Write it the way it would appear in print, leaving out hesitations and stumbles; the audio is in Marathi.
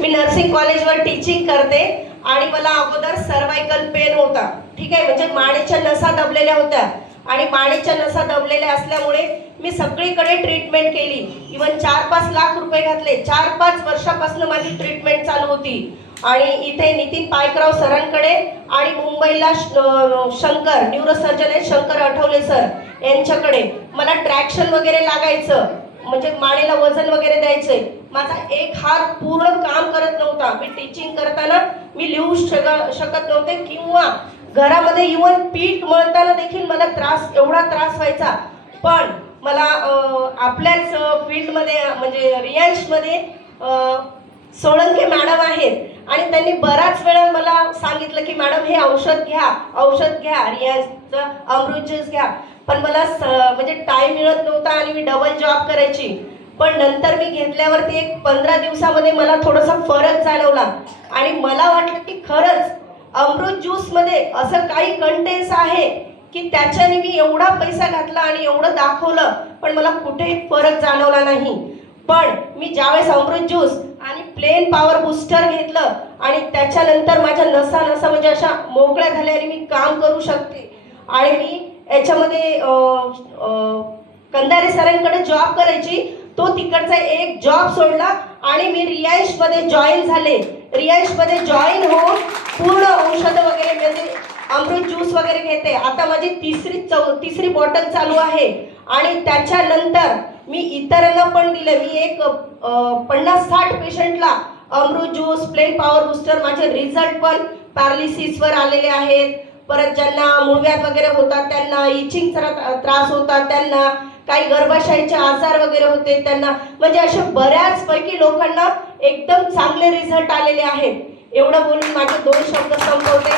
मी नर्सिंग कॉलेजवर टीचिंग करते आणि मला अगोदर सर्वायकल पेन होता, ठीक आहे, म्हणजे मानेच्या नसा दबलेल्या होत्या आणि मानेच्या नसा दबलेल्या असल्यामुळे मी सगळीकडे ट्रीटमेंट केली. इवन 4-5 लाख रुपये घातले. 4-5 वर्षापासून माझी ट्रीटमेंट चालू होती आणि इथे नितीन पायकराव सरांकडे आणि मुंबईला शंकर न्यूरोसर्जन आहेत, शंकर आठवले सर यांच्याकडे मला ट्रॅक्शन वगैरे लागायचं, म्हणजे मानेला वजन वगैरे द्यायचंय. माझा एक हात पूर्ण काम करत नव्हता. मी टीचिंग करताना मी लिहू शकत नव्हते किंवा घरामध्ये इवन पीठ मळताना देखील मला एवढा त्रास व्हायचा. पण मला आपल्याच फील्डमध्ये म्हणजे रियांशमध्ये सोळंके मॅडम आहेत आणि त्यांनी बराच वेळा मला सांगितलं की मॅडम हे औषध घ्या रियांशचं अमृत ज्यूस घ्या. पण मला म्हणजे टाइम मिळत नव्हता आणि मी डबल जॉब करायची. पण नंतर मी घेतल्यावरती एक 15 दिवसामध्ये मला थोडासा फरक जाणवला आणि मला वाटलं की खरंच अमृत ज्यूसमध्ये असं काही कंटेन्स आहे की त्याच्याने मी एवढा पैसा घातला आणि एवढं दाखवलं पण मला कुठेही फरक जाणवला नाही. पण मी ज्यावेळेस अमृत ज्यूस आणि प्लेन पॉवर बूस्टर घेतलं आणि त्याच्यानंतर माझ्या नसा म्हणजे अशा मोकळ्या झाल्या आणि मी काम करू शकते. आणि मी याच्यामध्ये कंदारे सरांकडे जॉब करायची, तो तिकडचा एक जॉब सोडला आणि मी रियांशमध्ये जॉईन झाले. रियांशमध्ये जॉईन होऊन पूर्ण औषधं वगैरे म्हणजे अमृत ज्यूस वगैरे घेते. आता माझी तिसरी बॉटल चालू आहे आणि त्याच्यानंतर मी इतरांना पण दिले. मी एक 50-60 पेशंटला अमृत ज्यूस प्लेन पॉवर बूस्टर, माझे रिझल्ट पण पॅरालिसिसवर आलेले आहेत. परत ज्यांना मूळव्याध वगैरे होतात, त्यांना इचिंगचा त्रास होता, त्यांना काही गर्भाशयाचे आजार वगैरे होते, त्यांना म्हणजे अशा बऱ्याच पैकी लोकांना एकदम चांगले रिझल्ट आलेले आहेत. एवढं बोलून माझे 2 शब्द संपवते.